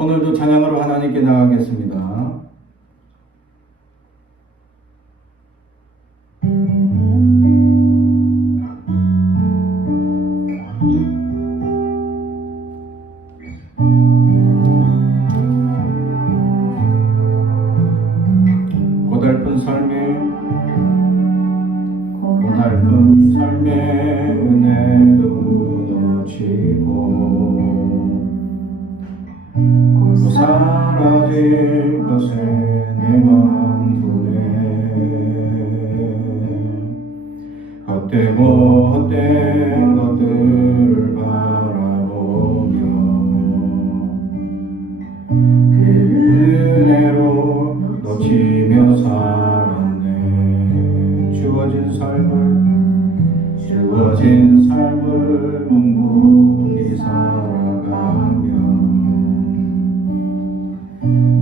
오늘도 찬양으로 하나님께 나가겠습니다. 고달픈 삶의 은혜도 무너지고 또 사라질 것에 내 맘 두네. 헛되고 헛된 것들을 바라보며 그 은혜로 놓치며 살았네. 주어진 삶을 묵묵히 살아가며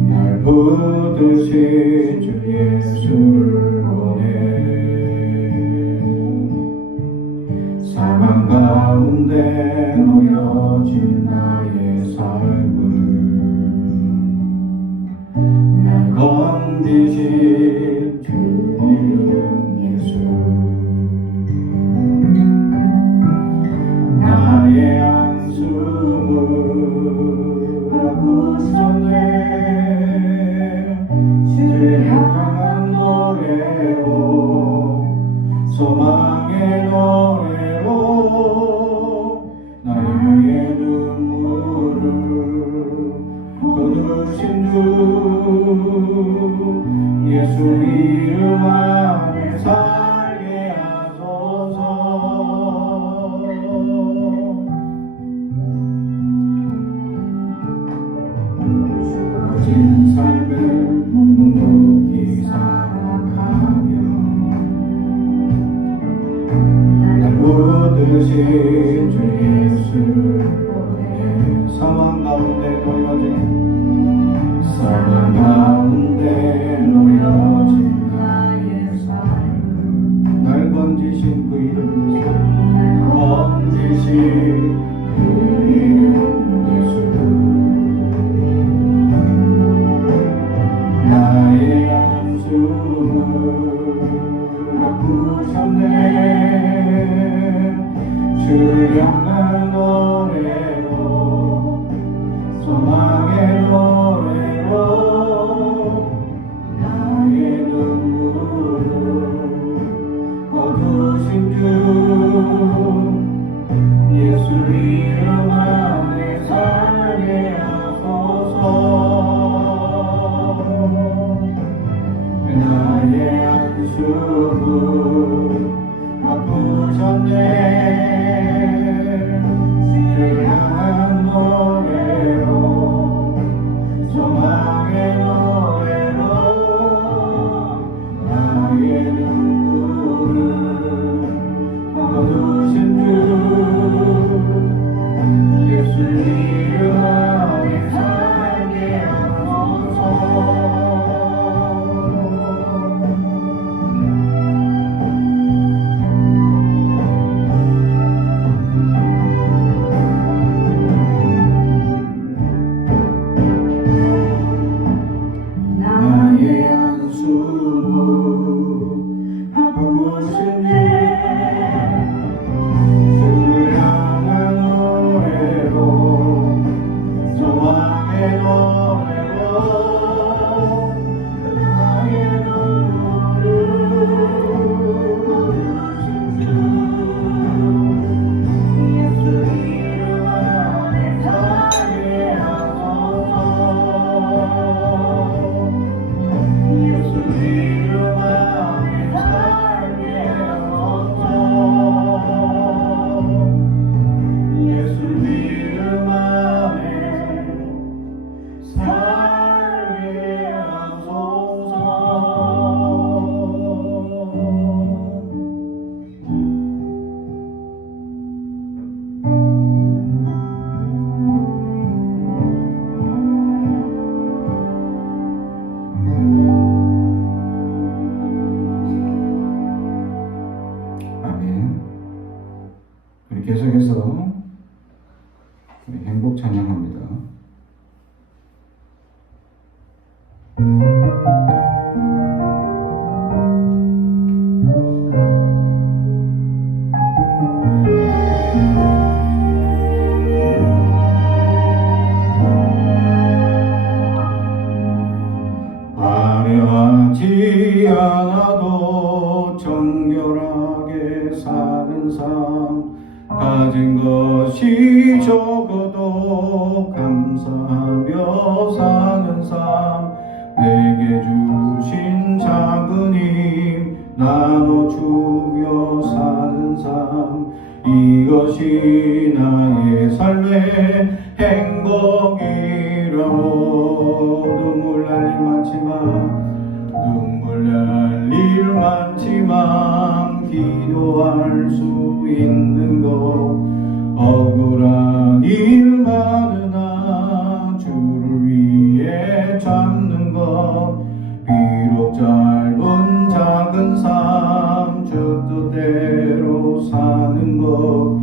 날 붙드신 주 예수를 보내. 사망 가운데 놓여진 나의 삶을 날 건지신 주 이름 예수. 나의 안수를 바꾸셨네. 주를 향한 노래로 소망의 노래로 나의 눈물을 거두신 주 예수 이름 안에 살게 하소서. 주어진 삶을 묵묵히 살아가며 날 붙드신 주 예수를 보내. 사망 가운데 놓여진 나의 삶을 날 건지신 그 이름 예수. 나의 안수를 바꾸셨네. 주를 향한 노래로 소망의 노래로 나의 눈물을 거두신 주 예수 이름 안에 살게 하소서. 나의 안수를 바꾸셨네. 주를 향한 노래로 소망의 노래로 나의 눈물을 거두신 주 예수 이름 안에 살게 하소서. 나의 안수를 바꾸시네. 주를 향한 노래로 소망의 노래로 나의 눈물을 거두신 주 예수 이름 안에 살게 하소서. 예수 이름 안에 살게 하소서. 예수 이름 안에 살게 하소서. 아멘. 우리 계속해서 우리 행복 찬양합니다. 화려하지 않아도 정결하게 사는 삶, 가진 것이 적어도 감사하며 사는 삶, 내게 주신 작은 힘 나눠주며 사는 삶, 이것이 나의 삶의 행복이라오. 눈물 날 일 많지만, 눈물 날 일 많지만 기도할 수 있는 것, 억울한 일 많으나 주를 위해 참는 것, 비록 짧은 작은 삶 주 뜻대로 사는 것,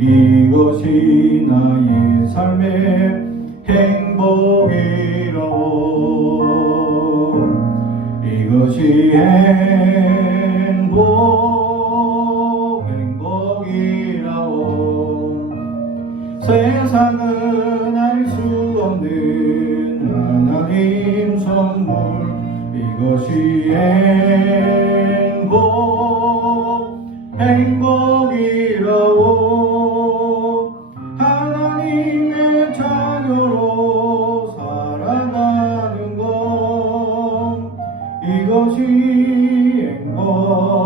이것이 나의 삶의 행복이라오. 이것이 행복이라오. 세상은 알 수 없는 하나님 선물, 이것이 행복이라오. 하나님의 자녀로 살아가는 것, 이것이 행복이라오.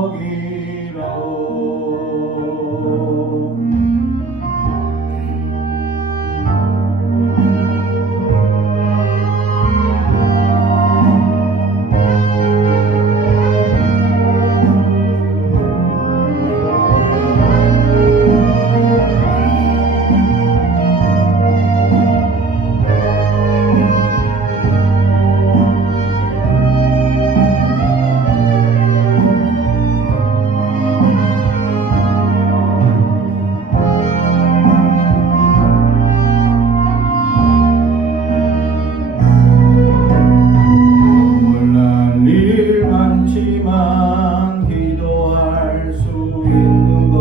많지만 기도할 수 있는 것,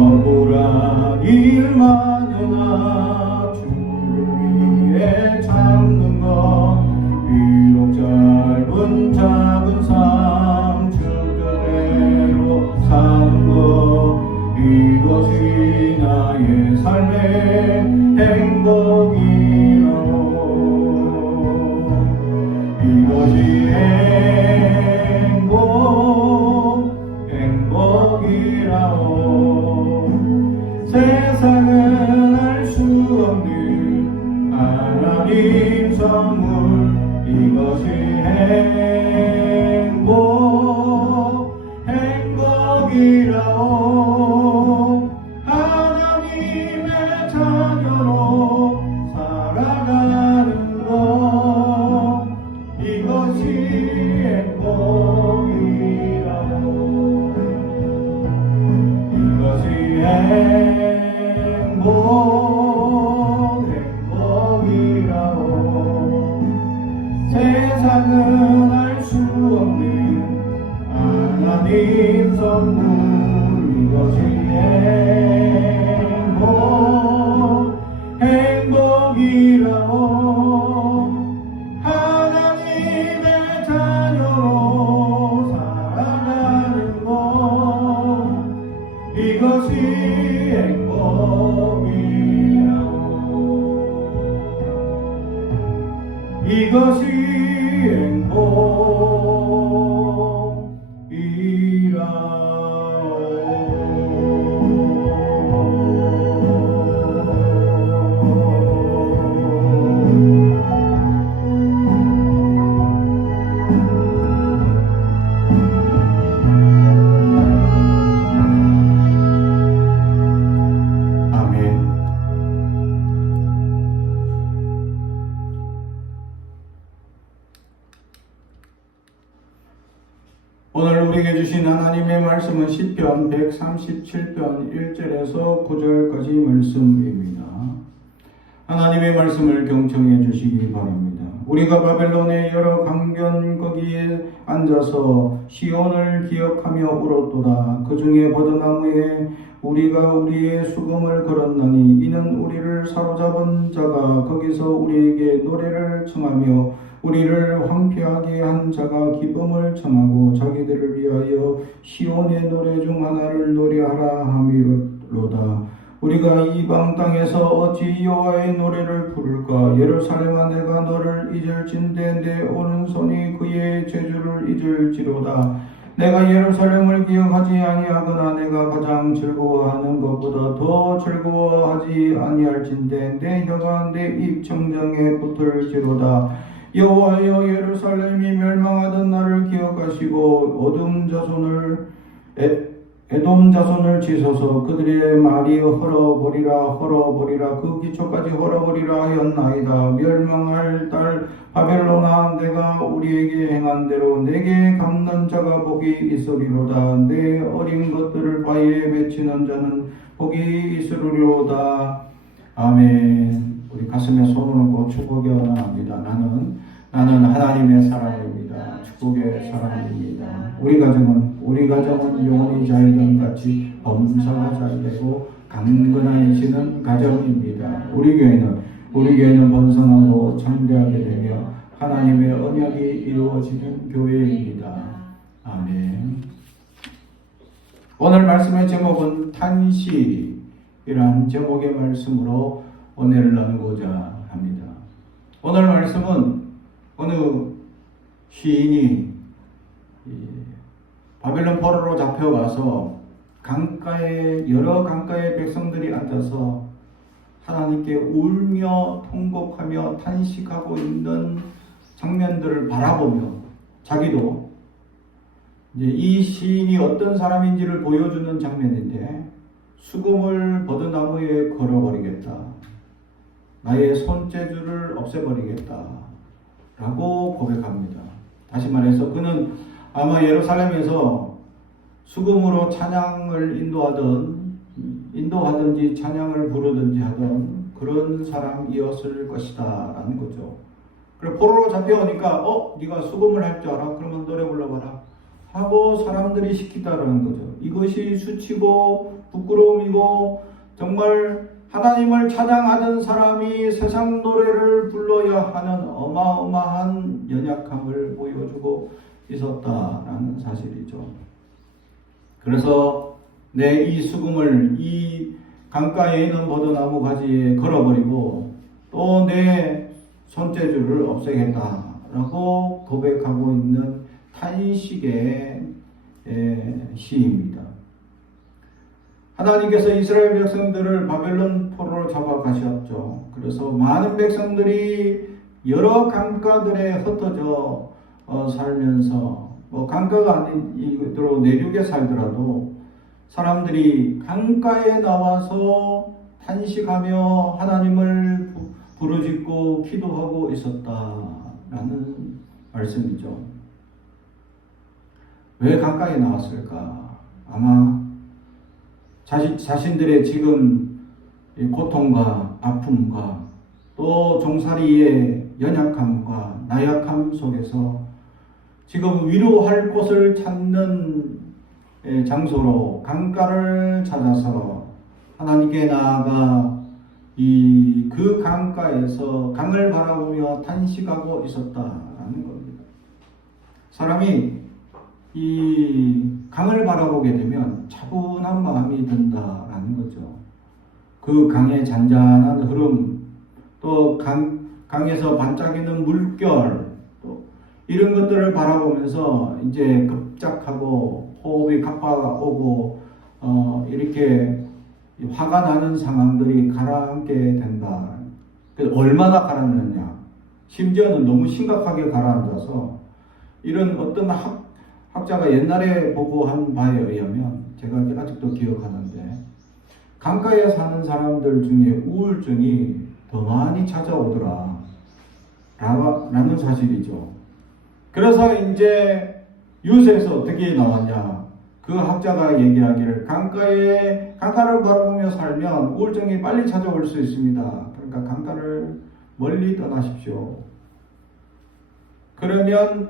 억울한 일 많으나 주를 위해 참는 것, 비록 짧은 작은 삶 주 뜻대로 사는 것, 이것이 나의 삶의 행복이라오. 이것이 행복이라오. 세상은 알 수 없는 하나님 선물, 이것이 행복이라오. 하나님의 자녀로 살아가는 것, 이것이 행복이라오. 이것이 행복이라오. 세상은 알 수 없는 하나님 선물, 이것이 행복이라오. 하나님의 자녀로 살아가는 것, 이것이 행복이라오. 이것이 오늘 우리에게 주신 하나님의 말씀은 시편 137편 1절에서 9절까지 말씀입니다. 하나님의 말씀을 경청해 주시기 바랍니다. 우리가 바벨론의 여러 강변 거기에 앉아서 시온을 기억하며 울었도다. 그 중에 버드나무에 우리가 우리의 수금을 걸었나니 이는 우리를 사로잡은 자가 거기서 우리에게 노래를 청하며 우리를 황폐하게 한 자가 기쁨을 청하고 자기들을 위하여 시온의 노래 중 하나를 노래하라 함이로다. 우리가 이방 땅에서 어찌 여호와의 노래를 부를까? 예루살렘아, 내가 너를 잊을진대 내 오른손이 그의 죄주를 잊을지로다. 내가 예루살렘을 기억하지 아니하거나 내가 가장 즐거워하는 것보다 더 즐거워하지 아니할진대 내 혀가 내 입 청정에 붙을지로다. 여호와여, 예루살렘이 멸망하던 날을 기억하시고 에돔 자손을 치소서. 그들의 말이 헐어버리라 그 기초까지 헐어버리라 하였나이다. 멸망할 딸 바벨론아, 내가 우리에게 행한 대로 내게 갚는 자가 복이 있으리로다. 내 어린 것들을 바위에 맺히는 자는 복이 있으리로다. 아멘. 우리 가슴에 손을 얹고 축복에 원합니다. 나는 하나님의 사람입니다. 축복의 사람입니다. 우리 가정은 영원히 잘됨같이 범사가 잘되고 강건하시는 가정입니다. 우리 교회는 번성하고 창대하게 되며 하나님의 언약이 이루어지는 교회입니다. 아멘. 오늘 말씀의 제목은 탄식이란 제목의 말씀으로 은혜를 나누고자 합니다. 오늘 말씀은 어느 시인이 바벨론 포로로 잡혀가서 여러 강가의 백성들이 앉아서 하나님께 울며 통곡하며 탄식하고 있는 장면들을 바라보며 자기도 이제 이 시인이 어떤 사람인지를 보여주는 장면인데, 수금을 버드나무에 걸어버리겠다, 나의 손재주를 없애버리겠다 라고 고백합니다. 다시 말해서 그는 아마 예루살렘에서 수금으로 찬양을 인도하든지 찬양을 부르든지 하던 그런 사람이었을 것이다 라는 거죠. 그리고 포로로 잡혀오니까 네가 수금을 할 줄 알아? 그러면 노래 불러봐라 하고 사람들이 시키다라는 거죠. 이것이 수치고 부끄러움이고, 정말 하나님을 찬양하던 사람이 세상 노래를 불러야 하는 어마어마한 연약함을 보여주고 있었다라는 사실이죠. 그래서 내 이 수금을 이 강가에 있는 버드나무 가지에 걸어버리고 또 내 손재주를 없애겠다라고 고백하고 있는 탄식의 시입니다. 하나님께서 이스라엘 백성들을 바벨론 포로로 잡아가셨죠. 그래서 많은 백성들이 여러 강가들에 흩어져 살면서, 강가가 아니더라도 내륙에 살더라도 사람들이 강가에 나와서 탄식하며 하나님을 부르짖고 기도하고 있었다라는 말씀이죠. 왜 강가에 나왔을까? 아마 자신들의 지금 고통과 아픔과 또 종살이의 연약함과 나약함 속에서 지금 위로할 곳을 찾는 장소로 강가를 찾아서 하나님께 나아가 그 강가에서 강을 바라보며 탄식하고 있었다라는 겁니다. 사람이 이 강을 바라보게 되면 차분한 마음이 든다라는 거죠. 그 강의 잔잔한 흐름, 또 강에서 반짝이는 물결, 또 이런 것들을 바라보면서 이제 급작하고 호흡이 가빠오고 이렇게 화가 나는 상황들이 가라앉게 된다. 그래서 얼마나 가라앉느냐? 심지어는 너무 심각하게 가라앉아서 이런 어떤 학자가 옛날에 보고한 바에 의하면, 제가 아직도 기억하는데, 강가에 사는 사람들 중에 우울증이 더 많이 찾아오더라 라는 사실이죠. 그래서 이제 유세에서 어떻게 나왔냐, 그 학자가 얘기하기를 강가를 바라보며 살면 우울증이 빨리 찾아올 수 있습니다. 그러니까 강가를 멀리 떠나십시오. 그러면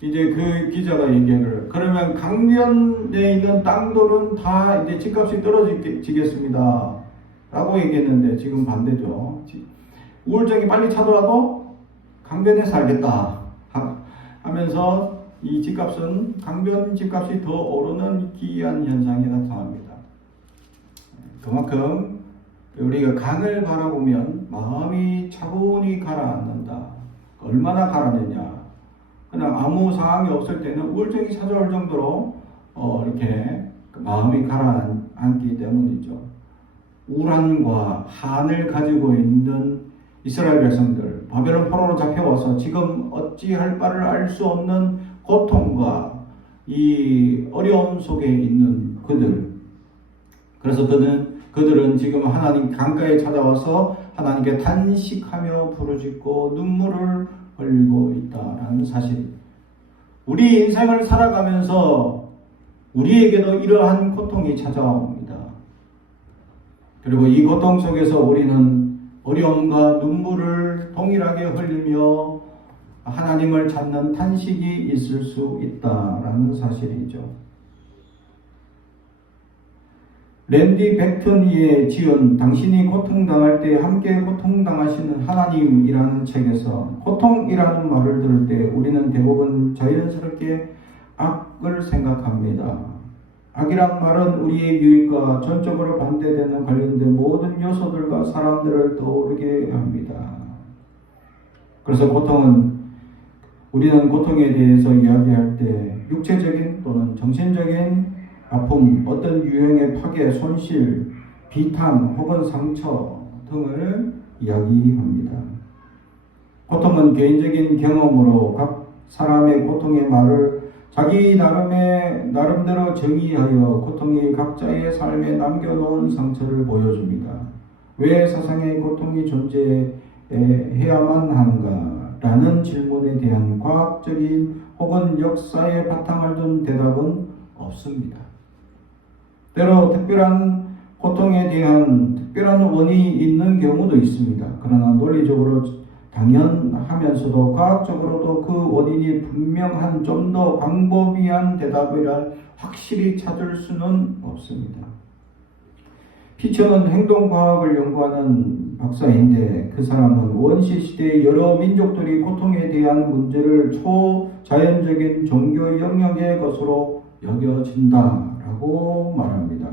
이제 그 기자가 얘기를, 그러면 강변에 있는 땅들은 다 이제 집값이 떨어지겠습니다 라고 얘기했는데 지금 반대죠. 우울증이 빨리 찾아와도 강변에 살겠다 하면서 이 집값은, 강변 집값이 더 오르는 기이한 현상이 나타납니다. 그만큼 우리가 강을 바라보면 마음이 차분히 가라앉는다. 얼마나 가라앉느냐. 그냥 아무 상황이 없을 때는 우울증이 찾아올 정도로 이렇게 마음이 가라앉기 때문이죠. 우란과 한을 가지고 있는 이스라엘 백성들, 바벨론 포로로 잡혀와서 지금 어찌할 바를 알 수 없는 고통과 이 어려움 속에 있는 그들. 그래서 그들은 지금 하나님 강가에 찾아와서 하나님께 탄식하며 부르짖고 눈물을 흘리고 있다라는 사실. 우리 인생을 살아가면서 우리에게도 이러한 고통이 찾아옵니다. 그리고 이 고통 속에서 우리는 어려움과 눈물을 동일하게 흘리며 하나님을 찾는 탄식이 있을 수 있다라는 사실이죠. 랜디 벡턴이 지은 당신이 고통당할 때 함께 고통당하시는 하나님이라는 책에서 고통이라는 말을 들을 때 우리는 대부분 자연스럽게 악을 생각합니다. 악이란 말은 우리의 유익과 전적으로 반대되는 관련된 모든 요소들과 사람들을 떠오르게 합니다. 그래서 우리는 고통에 대해서 이야기할 때 육체적인 또는 정신적인 아픔, 어떤 유형의 파괴, 손실, 비탄 혹은 상처 등을 이야기합니다. 고통은 개인적인 경험으로 각 사람의 고통의 말을 자기 나름대로 정의하여 고통이 각자의 삶에 남겨놓은 상처를 보여줍니다. 왜 세상에 고통이 존재해야만 하는가? 라는 질문에 대한 과학적인 혹은 역사의 바탕을 둔 대답은 없습니다. 때로 특별한 고통에 대한 특별한 원인이 있는 경우도 있습니다. 그러나 논리적으로 당연하면서도 과학적으로도 그 원인이 분명한 좀 더 광범위한 대답이라 확실히 찾을 수는 없습니다. 피처는 행동과학을 연구하는 박사인데 그 사람은 원시시대의 여러 민족들이 고통에 대한 문제를 초자연적인 종교 영역의 것으로 여겨진다라고 말합니다.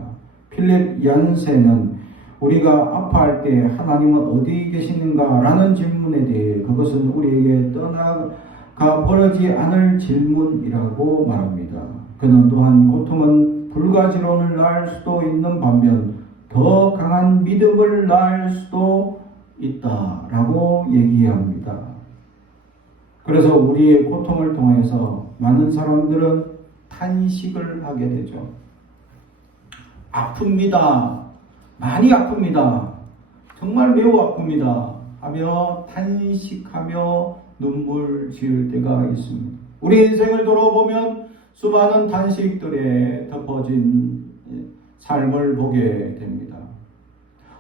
필립 얀센은 우리가 아파할 때 하나님은 어디 계시는가? 라는 질문에 대해 그것은 우리에게 떠나가 버리지 않을 질문이라고 말합니다. 그는 또한 고통은 불가지론을 낳을 수도 있는 반면 더 강한 믿음을 낳을 수도 있다라고 얘기합니다. 그래서 우리의 고통을 통해서 많은 사람들은 탄식을 하게 되죠. 아픕니다. 많이 아픕니다. 정말 매우 아픕니다. 하며 탄식하며 눈물 지을 때가 있습니다. 우리 인생을 돌아보면 수많은 탄식들에 덮어진 삶을 보게 됩니다.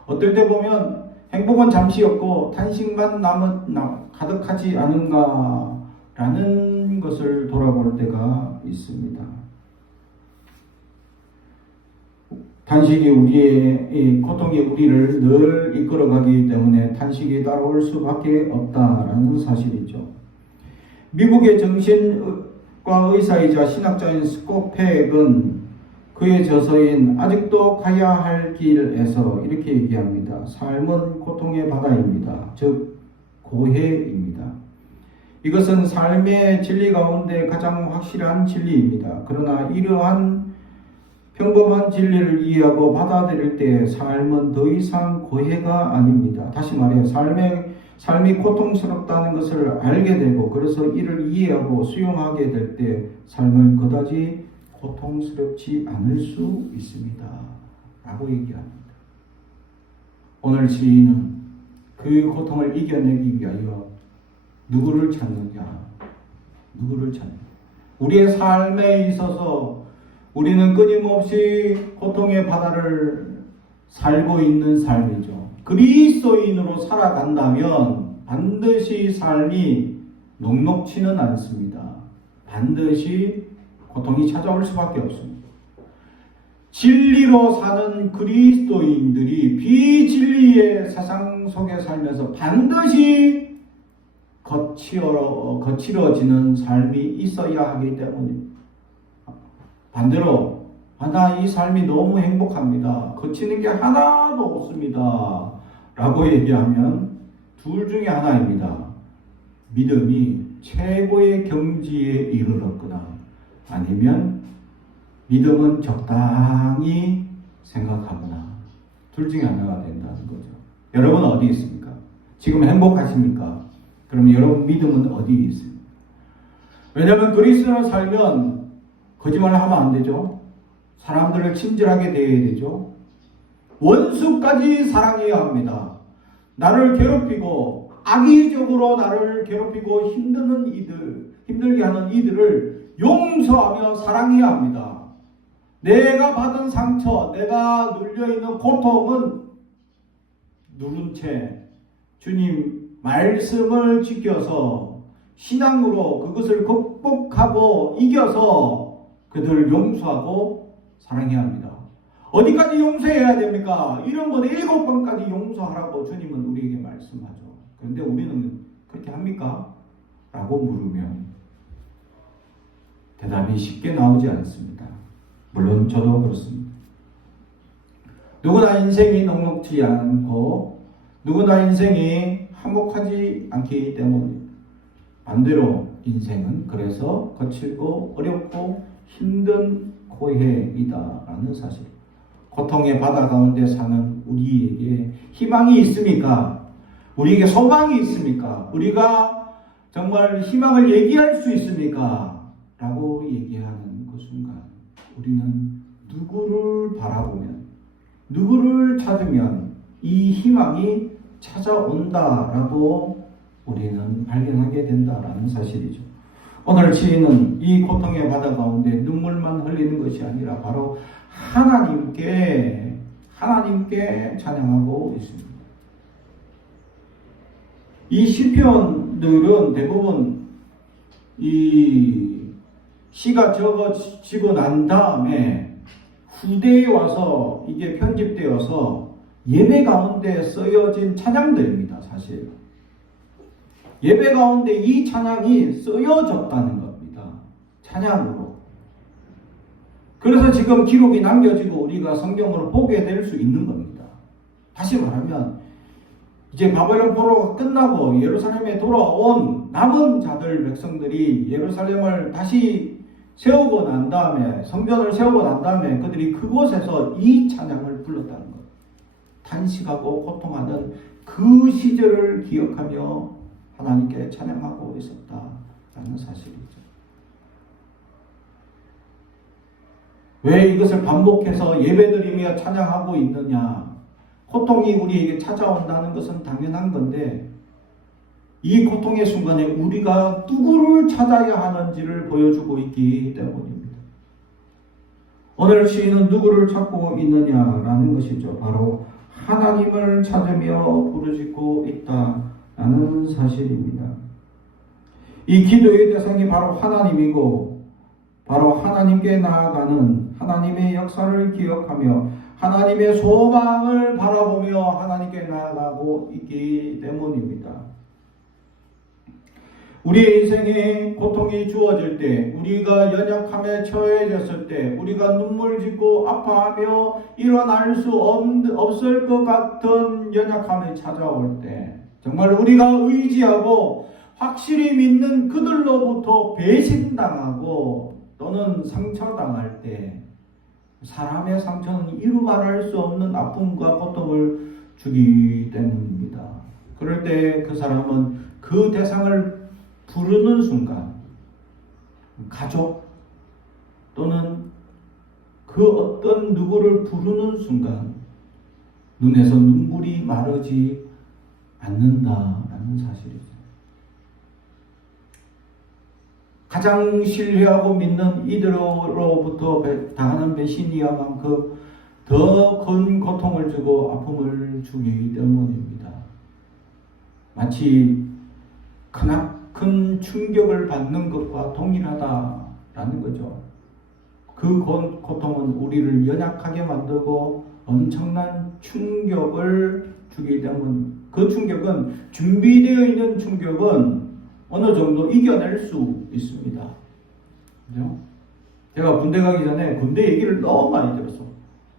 어떨 때 보면 행복은 잠시였고 탄식만 가득하지 않은가라는 것을 돌아볼 때가 있습니다. 탄식이 우리의 고통이 우리를 늘 이끌어가기 때문에 탄식이 따라올 수밖에 없다라는 사실이죠. 미국의 정신과 의사이자 신학자인 스콧 팩은 그의 저서인 아직도 가야 할 길에서 이렇게 얘기합니다. 삶은 고통의 바다입니다. 즉 고해입니다. 이것은 삶의 진리 가운데 가장 확실한 진리입니다. 그러나 이러한 평범한 진리를 이해하고 받아들일 때 삶은 더 이상 고해가 아닙니다. 다시 말해 삶이 고통스럽다는 것을 알게 되고 그래서 이를 이해하고 수용하게 될 때 삶은 그다지 고통스럽지 않을 수 있습니다. 라고 얘기합니다. 오늘 시인은 그 고통을 이겨내기 위하여 누구를 찾느냐? 누구를 찾느냐? 우리의 삶에 있어서 우리는 끊임없이 고통의 바다를 살고 있는 삶이죠. 그리스도인으로 살아간다면 반드시 삶이 녹록지는 않습니다. 반드시 고통이 찾아올 수밖에 없습니다. 진리로 사는 그리스도인들이 비진리의 세상 속에 살면서 반드시 거칠어지는 삶이 있어야 하기 때문입니다. 반대로 나 이 삶이 너무 행복합니다. 거치는 게 하나도 없습니다. 라고 얘기하면 둘 중에 하나입니다. 믿음이 최고의 경지에 이르렀거나 아니면 믿음은 적당히 생각하거나 둘 중에 하나가 된다는 거죠. 여러분 어디 있습니까? 지금 행복하십니까? 그럼 여러분 믿음은 어디 있습니까? 왜냐하면 그리스도로 살면 거짓말을 하면 안 되죠. 사람들을 친절하게 대해야 되죠. 원수까지 사랑해야 합니다. 나를 괴롭히고 악의적으로 나를 괴롭히고 힘들게 하는 이들을 용서하며 사랑해야 합니다. 내가 받은 상처, 내가 눌려있는 고통은 누른 채 주님 말씀을 지켜서 신앙으로 그것을 극복하고 이겨서 그들을 용서하고 사랑해야 합니다. 어디까지 용서해야 됩니까? 이런 건 7번까지 용서하라고 주님은 우리에게 말씀하죠. 그런데 우리는 그렇게 합니까? 라고 물으면 대답이 쉽게 나오지 않습니다. 물론 저도 그렇습니다. 누구나 인생이 녹록지 않고 누구나 인생이 화목하지 않기 때문입니다. 반대로 인생은 그래서 거칠고 어렵고 힘든 고해이다라는 사실. 고통의 바다 가운데 사는 우리에게 희망이 있습니까? 우리에게 소망이 있습니까? 우리가 정말 희망을 얘기할 수 있습니까? 라고 얘기하는 그 순간 우리는 누구를 바라보면 누구를 찾으면 이 희망이 찾아온다라고 우리는 발견하게 된다라는 사실이죠. 오늘 시인은 이 고통의 바다 가운데 눈물만 흘리는 것이 아니라 바로 하나님께 찬양하고 있습니다. 이 시편들은 대부분 이 시가 적어지고 난 다음에 후대에 와서 이게 편집되어서 예배 가운데 쓰여진 찬양들입니다. 사실 예배 가운데 이 찬양이 쓰여졌다는 겁니다. 찬양으로. 그래서 지금 기록이 남겨지고 우리가 성경으로 보게 될 수 있는 겁니다. 다시 말하면 이제 바벨론 포로가 끝나고 예루살렘에 돌아온 남은 자들 백성들이 예루살렘을 다시 세우고 난 다음에 성전을 세우고 난 다음에 그들이 그곳에서 이 찬양을 불렀다는 것. 탄식하고 고통하는 그 시절을 기억하며 하나님께 찬양하고 있었다라는 사실이죠. 왜 이것을 반복해서 예배드리며 찬양하고 있느냐? 고통이 우리에게 찾아온다는 것은 당연한 건데 이 고통의 순간에 우리가 누구를 찾아야 하는지를 보여주고 있기 때문입니다. 오늘 시인은 누구를 찾고 있느냐라는 것이죠. 바로 하나님을 찾으며 부르짖고 있다라는 사실입니다. 이 기도의 대상이 바로 하나님이고 바로 하나님께 나아가는 하나님의 역사를 기억하며 하나님의 소망을 바라보며 하나님께 나아가고 있기 때문입니다. 우리의 인생에 고통이 주어질 때, 우리가 연약함에 처해졌을 때, 우리가 눈물 짓고 아파하며 일어날 수 없을 것 같은 연약함이 찾아올 때, 정말 우리가 의지하고 확실히 믿는 그들로부터 배신당하고 또는 상처당할 때, 사람의 상처는 이루 말할 수 없는 아픔과 고통을 주기 때문입니다. 그럴 때 그 사람은 그 대상을 부르는 순간 가족 또는 그 어떤 누구를 부르는 순간 눈에서 눈물이 마르지 않는다라는 사실이죠. 가장 신뢰하고 믿는 이들로부터 당하는 배신이야만큼 더 큰 고통을 주고 아픔을 주기 때문입니다. 마치 크나큰 엄청난 충격을 받는 것과 동일하다라는 거죠. 그 고통은 우리를 연약하게 만들고 엄청난 충격을 주기 때문에 그 충격은 준비되어 있는 충격은 어느 정도 이겨낼 수 있습니다. 그죠? 제가 군대 가기 전에 군대 얘기를 너무 많이 들었어.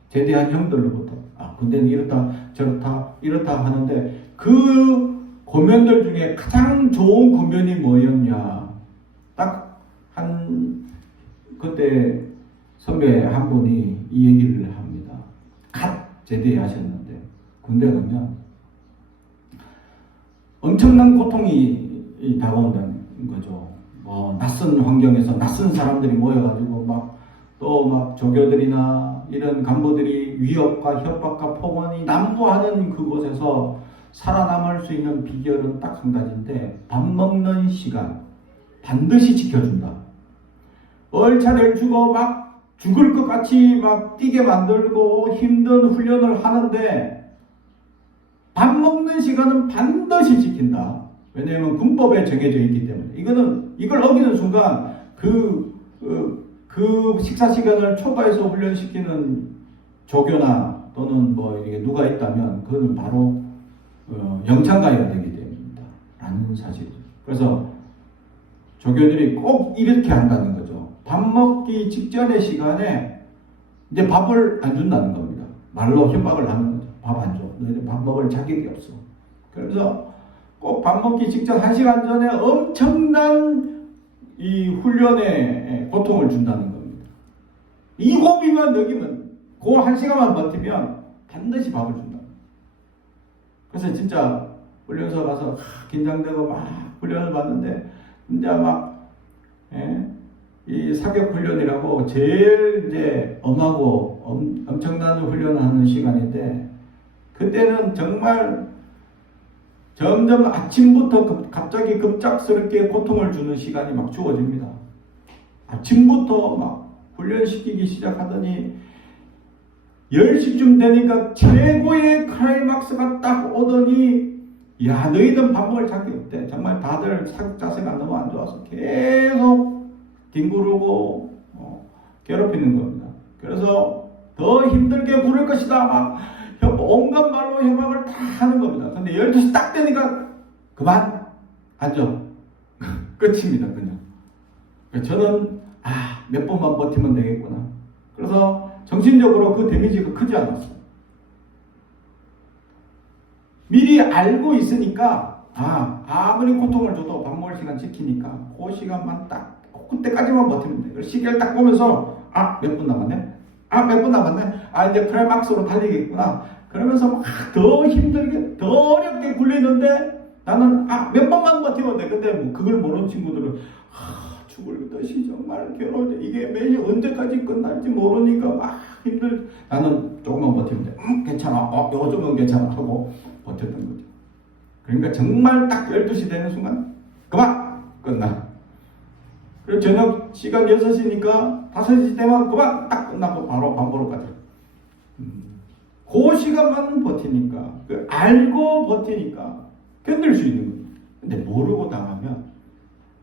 제대한 형들로부터. 군대는 이렇다 이렇다 하는데 그 고면들 중에 가장 좋은 고면이 뭐였냐? 그때 선배 한 분이 이 얘기를 합니다. 갓 제대하셨는데 군대 가면 엄청난 고통이 다가온다는 거죠. 낯선 환경에서 낯선 사람들이 모여가지고 또 조교들이나 이런 간부들이 위협과 협박과 폭언이 난무하는 그곳에서 살아남을 수 있는 비결은 딱 한 가지인데 밥 먹는 시간 반드시 지켜준다. 얼차례를 주고 죽을 것 같이 뛰게 만들고 힘든 훈련을 하는데 밥 먹는 시간은 반드시 지킨다. 왜냐하면 군법에 정해져 있기 때문에 이걸 어기는 순간 그 식사 시간을 초과해서 훈련시키는 조교나 또는 이게 누가 있다면 그거는 바로 영창가해야 되기 때문입니다. 라는 사실이죠. 그래서 조교들이 꼭 이렇게 한다는 거죠. 밥 먹기 직전의 시간에 이제 밥을 안 준다는 겁니다. 말로 협박을 하는 거죠. 밥 안 줘. 너희들 밥 먹을 자격이 없어. 그래서 꼭 밥 먹기 직전 1시간 전에 엄청난 이 훈련에 고통을 준다는 겁니다. 이 호흡만 느끼면 그 1시간만 버티면 반드시 밥을 준다. 그래서 진짜 훈련소 가서 긴장되고 훈련을 받는데 진짜 이 사격 훈련이라고 제일 이제 엄하고 엄청난 훈련을 하는 시간인데 그때는 정말 점점 아침부터 갑자기 급작스럽게 고통을 주는 시간이 주어집니다. 아침부터 훈련시키기 시작하더니 10시쯤 되니까 최고의 클라이막스가 딱 오더니 너희들 밥 먹을 자격이 없대. 정말 다들 사격 자세가 너무 안 좋아서 계속 뒹구르고 괴롭히는 겁니다. 그래서 더 힘들게 구를 것이다. 온갖 말로 협박을 다 하는 겁니다. 근데 12시 딱 되니까 그만 앉아. 끝입니다. 그냥. 저는 몇 번만 버티면 되겠구나. 그래서 정신적으로 그 데미지가 크지 않았어요. 미리 알고 있으니까 아무리 고통을 줘도 밥 먹을 시간 지키니까 그 시간만 딱 그때까지만 버티면 돼. 시계를 딱 보면서 몇 분 남았네? 몇 분 남았네? 이제 클라이막스로 달리겠구나. 그러면서 더 힘들게 더 어렵게 굴리는데 나는 몇 번만 버티면 돼. 근데 그걸 모르는 친구들은 죽을 듯이 정말 괴로운데 이게 매일 언제까지 끝날지 모르니까 힘들. 나는 조금만 버티면 돼. 괜찮아. 요거 좀은 괜찮아 하고 버텼던 거죠. 그러니까 정말 딱 12시 되는 순간 그만 끝나. 그리고 저녁 시간 6시니까 5시 되면 그만 딱 끝나고 바로 밥 먹으러 가자. 그 시간만 버티니까 알고 버티니까 견딜 수 있는 거예요. 근데 모르고 당하면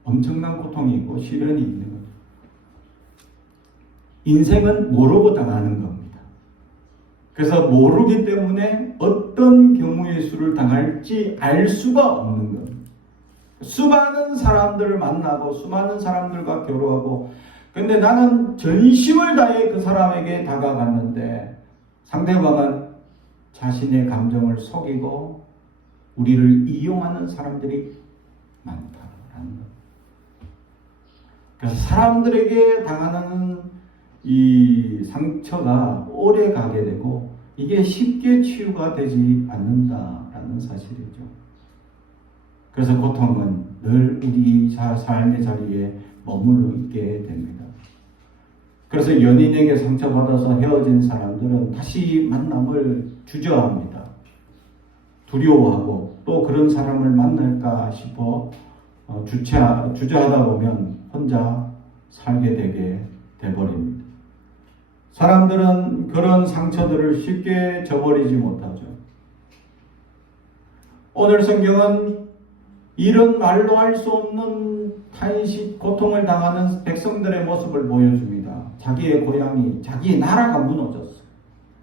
엄청난 고통이 있고 시련이 있는 거죠. 인생은 모르고 당하는 겁니다. 그래서 모르기 때문에 어떤 경우의 수를 당할지 알 수가 없는 겁니다. 수많은 사람들을 만나고 수많은 사람들과 교류하고 근데 나는 전심을 다해 그 사람에게 다가갔는데 상대방은 자신의 감정을 속이고 우리를 이용하는 사람들이 많다라는 것. 그래서 사람들에게 당하는 이 상처가 오래 가게 되고 이게 쉽게 치유가 되지 않는다라는 사실이죠. 그래서 고통은 늘 우리 삶의 자리에 머물러 있게 됩니다. 그래서 연인에게 상처받아서 헤어진 사람들은 다시 만남을 주저합니다. 두려워하고 또 그런 사람을 만날까 싶어 주저하다 보면 혼자 살게 되게 돼버립니다. 사람들은 그런 상처들을 쉽게 저버리지 못하죠. 오늘 성경은 이런 말로 할 수 없는 탄식, 고통을 당하는 백성들의 모습을 보여줍니다. 자기의 고향이, 자기의 나라가 무너졌어.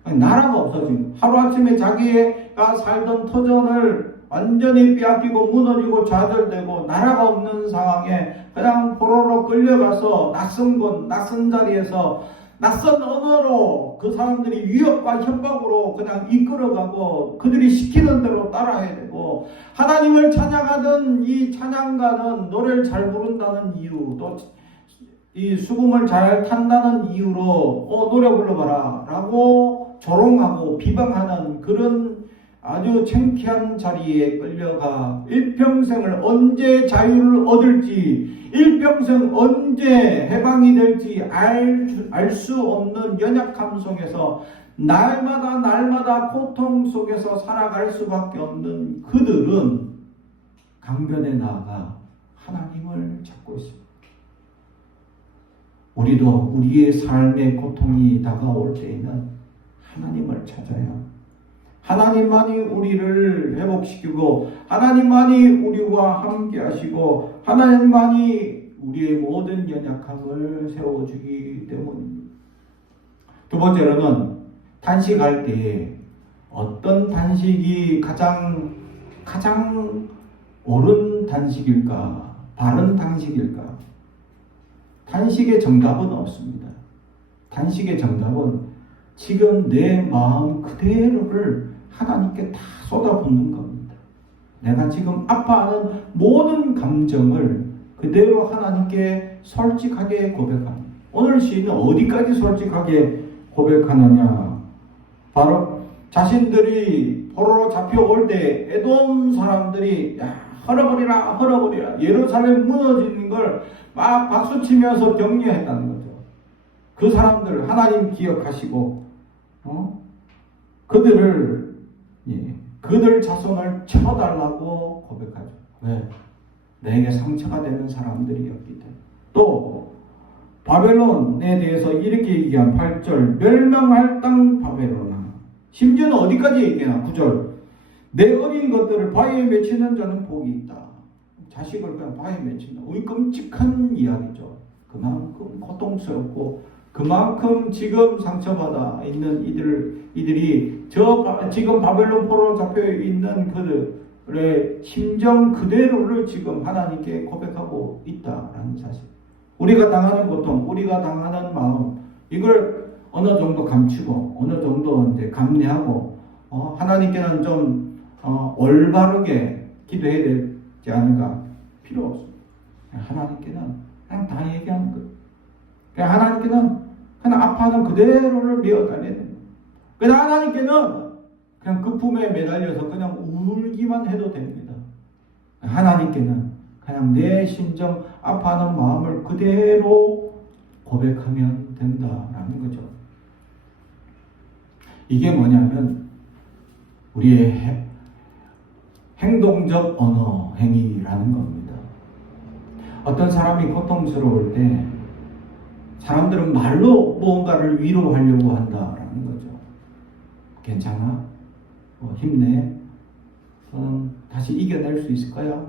나라가 없어진, 하루아침에 자기가 살던 터전을 완전히 빼앗기고 무너지고 좌절되고 나라가 없는 상황에 그냥 포로로 끌려가서 낯선 곳, 낯선 자리에서 낯선 언어로 그 사람들이 위협과 협박으로 그냥 이끌어가고 그들이 시키는 대로 따라야 되고, 하나님을 찬양하던 이 찬양가는 노래를 잘 부른다는 이유, 또 이 수금을 잘 탄다는 이유로 노래 불러봐라 라고 조롱하고 비방하는 그런 아주 창피한 자리에 끌려가 일평생을 언제 자유를 얻을지, 일평생 언제 해방이 될지 알 수 없는 연약함 속에서 날마다 고통 속에서 살아갈 수밖에 없는 그들은 강변에 나아가 하나님을 찾고 있습니다. 우리도 우리의 삶의 고통이 다가올 때에는 하나님을 찾아야, 하나님만이 우리를 회복시키고 하나님만이 우리와 함께 하시고 하나님만이 우리의 모든 연약함을 세워주기 때문입니다. 두 번째로는 단식할 때에 어떤 단식이 가장 옳은 단식일까, 바른 단식일까? 단식의 정답은 없습니다. 단식의 정답은 지금 내 마음 그대로를 하나님께 다 쏟아붓는 겁니다. 내가 지금 아파하는 모든 감정을 그대로 하나님께 솔직하게 고백합니다. 오늘 시인은 어디까지 솔직하게 고백하느냐? 바로 자신들이 포로로 잡혀올 때 에돔 사람들이 헐어버리라 예루살렘 무너지는 걸 막 박수치면서 격려했다는 거죠. 그 사람들 하나님 기억하시고 그들 자손을 쳐달라고 고백하죠. 왜? 내게 상처가 되는 사람들이었기 때문에. 또 바벨론에 대해서 이렇게 얘기한 8절, 멸망할 땅 바벨론아. 심지어는 어디까지 얘기하나? 9절, 내 어린 것들을 바위에 맺히는 자는 복이 있다. 자식을 그냥 바위에 맺힌다. 끔찍한 이야기죠. 그만큼 고통스럽고 그만큼 지금 상처받아 있는 이들이 지금 바벨론 포로로 잡혀 있는 그들의 심정 그대로를 지금 하나님께 고백하고 있다라는 사실. 우리가 당하는 고통, 우리가 당하는 마음, 이걸 어느 정도 감추고 어느 정도 이제 감내하고 하나님께는 좀 올바르게 기도해야 되지 않을까? 필요 없습니다. 하나님께는 그냥 다 얘기하는 거예요. 그냥 하나님께는 그냥 아파하는 그대로를 메어달래야 됩니다. 그냥 하나님께는 그냥 그 품에 매달려서 그냥 울기만 해도 됩니다. 하나님께는 그냥 내 심정, 아파하는 마음을 그대로 고백하면 된다라는 거죠. 이게 뭐냐면 우리의 행동적 언어, 행위라는 겁니다. 어떤 사람이 고통스러울 때 사람들은 말로 무언가를 위로하려고 한다라는 거죠. 괜찮아? 힘내? 다시 이겨낼 수 있을 거야?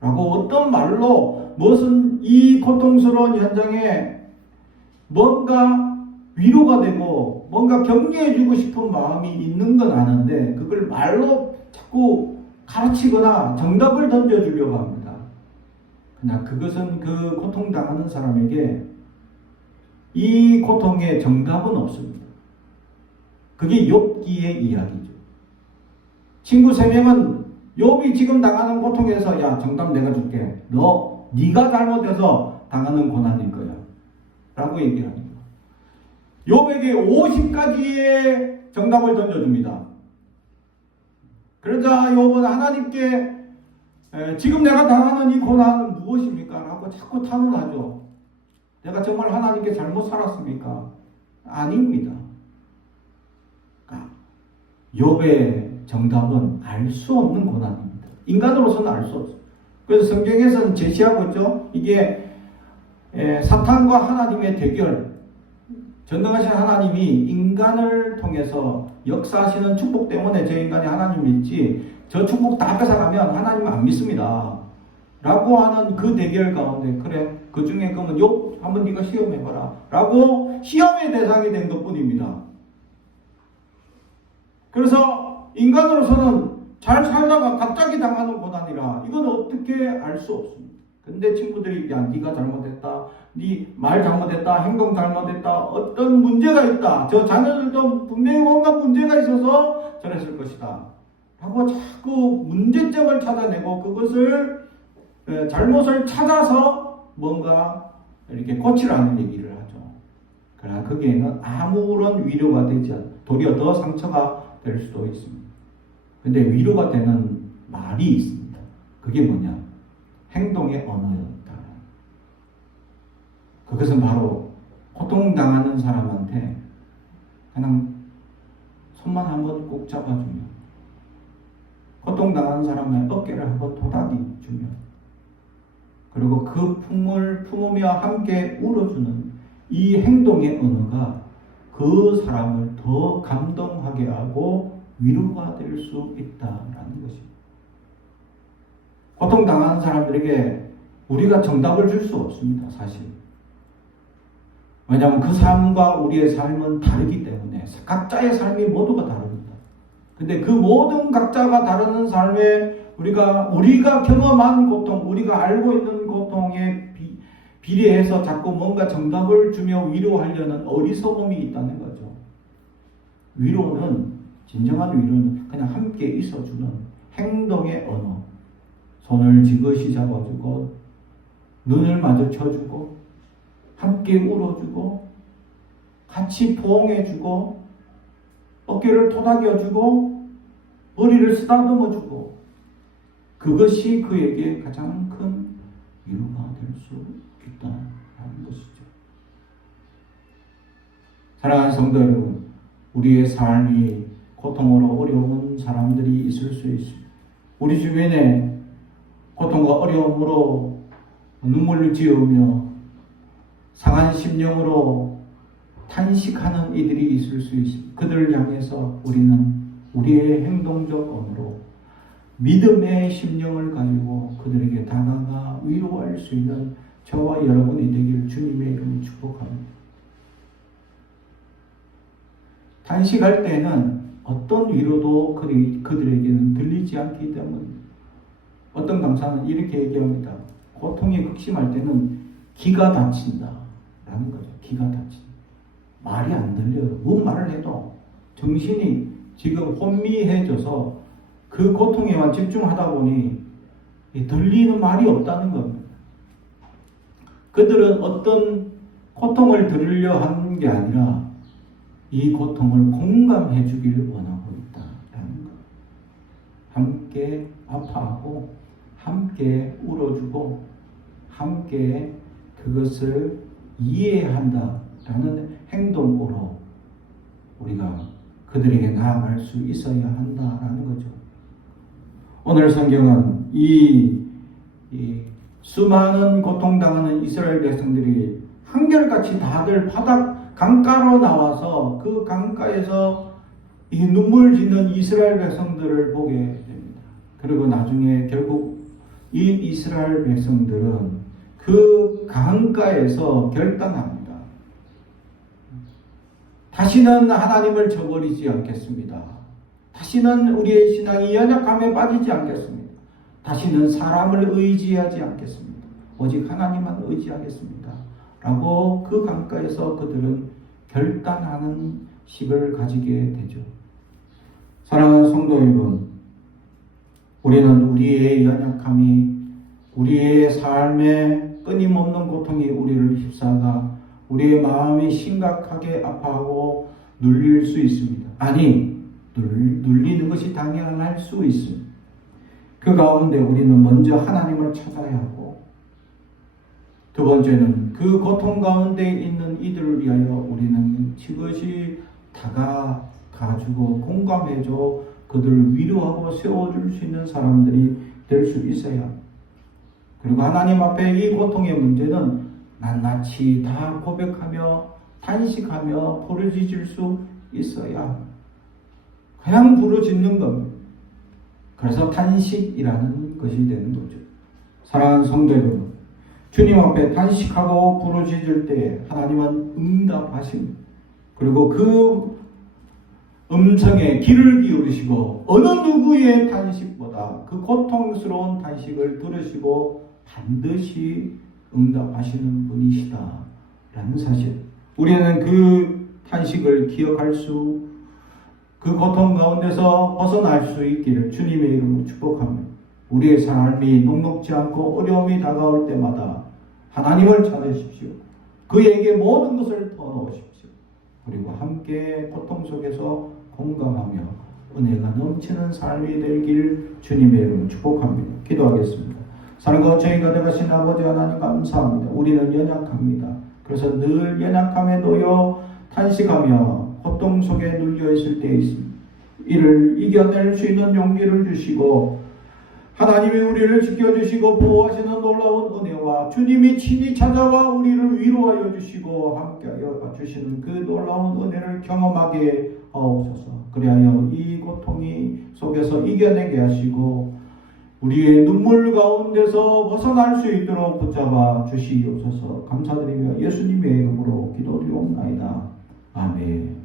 라고 어떤 말로 무슨 이 고통스러운 현장에 뭔가 위로가 되고 뭔가 격려해주고 싶은 마음이 있는 건 아는데 그걸 말로 자꾸 가르치거나 정답을 던져주려고 합니다. 그러나 그것은 그 고통당하는 사람에게 이 고통의 정답은 없습니다. 그게 욥기의 이야기죠. 친구 3명은 욥이 지금 당하는 고통에서 야 정답 내가 줄게. 네가 잘못해서 당하는 고난일 거야. 라고 얘기를 합니다. 욥에게 50가지의 정답을 던져줍니다. 그러자 욥은 하나님께 지금 내가 당하는 이 고난은 무엇입니까? 라고 자꾸 탄원하죠. 내가 정말 하나님께 잘못 살았습니까? 아닙니다. 욥의 정답은 알 수 없는 고난입니다. 인간으로서는 알 수 없어요. 그래서 성경에서는 제시하고 있죠. 이게 사탄과 하나님의 대결, 전능하신 하나님이 인간을 통해서 역사하시는 축복 때문에 저 인간이 하나님 믿지 저 축복 다 뺏어가면 하나님 안 믿습니다. 라고 하는 그 대결 가운데, 그래, 그 중에 그러면 욕 한번 네가 시험해봐라. 라고 시험의 대상이 된 것 뿐입니다. 그래서 인간으로서는 잘 살다가 갑자기 당하는 고난이라 이건 어떻게 알 수 없습니다. 근데 친구들이 야 네가 잘못했다, 네 말 잘못했다, 행동 잘못했다, 어떤 문제가 있다, 저 자녀들도 분명히 뭔가 문제가 있어서 저랬을 것이다 하고 자꾸 문제점을 찾아내고 그것을 잘못을 찾아서 뭔가 이렇게 고치라는 얘기를 하죠. 그러나 거기에는 아무런 위로가 되지 않아, 도리어 더 상처가 될 수도 있습니다. 근데 위로가 되는 말이 있습니다. 그게 뭐냐? 행동의 언어였다. 그것은 바로 고통당하는 사람한테 그냥 손만 한번 꼭 잡아주면, 고통당하는 사람의 어깨를 한번 토닥이 주면, 그리고 그 품을 품으며 함께 울어주는 이 행동의 언어가 그 사람을 더 감동하게 하고 위로가 될 수 있다라는 것입니다. 고통당하는 사람들에게 우리가 정답을 줄 수 없습니다, 사실. 왜냐하면 그 삶과 우리의 삶은 다르기 때문에 각자의 삶이 모두가 다릅니다. 근데 그 모든 각자가 다른 삶에 우리가 경험한 고통, 우리가 알고 있는 고통에 비례해서 자꾸 뭔가 정답을 주며 위로하려는 어리석음이 있다는 거죠. 위로는, 진정한 위로는 그냥 함께 있어주는 행동의 언어. 손을 지그시 잡아주고, 눈을 마주쳐주고, 함께 울어주고, 같이 포옹해주고, 어깨를 토닥여주고, 머리를 쓰다듬어주고, 그것이 그에게 가장 큰 위로가 될 수 있다는 것이죠. 사랑하는 성도 여러분, 우리의 삶이 고통으로 어려운 사람들이 있을 수 있습니다. 우리 주변에 고통과 어려움으로 눈물을 지으며 상한 심령으로 탄식하는 이들이 있을 수 있습니다. 그들을 향해서 우리는 우리의 행동적 언어로 믿음의 심령을 가지고 그들에게 다가가 위로할 수 있는 저와 여러분이 되길 주님의 이름으로 축복합니다. 탄식할 때는 어떤 위로도 그들에게는 들리지 않기 때문입니다. 어떤 강사는 이렇게 얘기합니다. 고통이 극심할 때는 기가 다친다 라는 거죠. 기가 다친다. 말이 안 들려요. 뭔 말을 해도 정신이 지금 혼미해져서 그 고통에만 집중하다 보니 들리는 말이 없다는 겁니다. 그들은 어떤 고통을 들으려 하는 게 아니라 이 고통을 공감해 주기를 원하고 있다라는 것. 함께 아파하고 함께 울어주고 함께 그것을 이해한다라는 행동으로 우리가 그들에게 나아갈 수 있어야 한다라는 거죠. 오늘 성경은 이 수많은 고통당하는 이스라엘 백성들이 한결같이 다들 강가로 나와서 그 강가에서 이 눈물 짓는 이스라엘 백성들을 보게 됩니다. 그리고 나중에 결국 이 이스라엘 백성들은 그 강가에서 결단합니다. 다시는 하나님을 저버리지 않겠습니다. 다시는 우리의 신앙이 연약함에 빠지지 않겠습니다. 다시는 사람을 의지하지 않겠습니다. 오직 하나님만 의지하겠습니다. 라고 그 강가에서 그들은 결단하는 식을 가지게 되죠. 사랑하는 성도 여러분, 우리는 우리의 연약함이, 우리의 삶에 끊임없는 고통이 우리를 휩싸가 우리의 마음이 심각하게 아파하고 눌릴 수 있습니다. 아니, 눌리는 것이 당연할 수 있습니다. 그 가운데 우리는 먼저 하나님을 찾아야 하고, 두 번째는 그 고통 가운데 있는 이들을 위하여 우리는 지그시 다가가주고 공감해줘 그들을 위로하고 세워줄 수 있는 사람들이 될 수 있어야 합니다. 그리고 하나님 앞에 이 고통의 문제는 낱낱이 다 고백하며 탄식하며 부르짖을 수 있어야 합니다. 그냥 부르짖는 겁니다. 그래서 탄식이라는 것이 되는 거죠. 사랑하는 성도 여러분, 주님 앞에 탄식하고 부르짖을 때 하나님은 응답하십니다. 그리고 그 음성에 귀를 기울이시고 어느 누구의 탄식보다 그 고통스러운 탄식을 들으시고 반드시 응답하시는 분이시다라는 사실. 우리는 그 탄식을 기억할 수, 그 고통 가운데서 벗어날 수 있기를 주님의 이름으로 축복합니다. 우리의 삶이 녹록지 않고 어려움이 다가올 때마다 하나님을 찾으십시오. 그에게 모든 것을 터놓으십시오. 그리고 함께 고통 속에서 공감하며 은혜가 넘치는 삶이 되길 주님의 이름으로 축복합니다. 기도하겠습니다. 사랑과 저희가 되가신 아버지 하나님 감사합니다. 우리는 연약합니다. 그래서 늘 연약함에 놓여 탄식하며 고통 속에 눌려 있을 때에 있습니다. 이를 이겨낼 수 있는 용기를 주시고 하나님이 우리를 지켜주시고 보호하시는 놀라운 은혜와 주님이 친히 찾아와 우리를 위로하여 주시고 함께하여 주시는 그 놀라운 은혜를 경험하게 하옵소서. 그리하여 이 고통이 속에서 이겨내게 하시고 우리의 눈물 가운데서 벗어날 수 있도록 붙잡아 주시옵소서. 감사드리며 예수님의 이름으로 기도드리옵나이다. 아멘.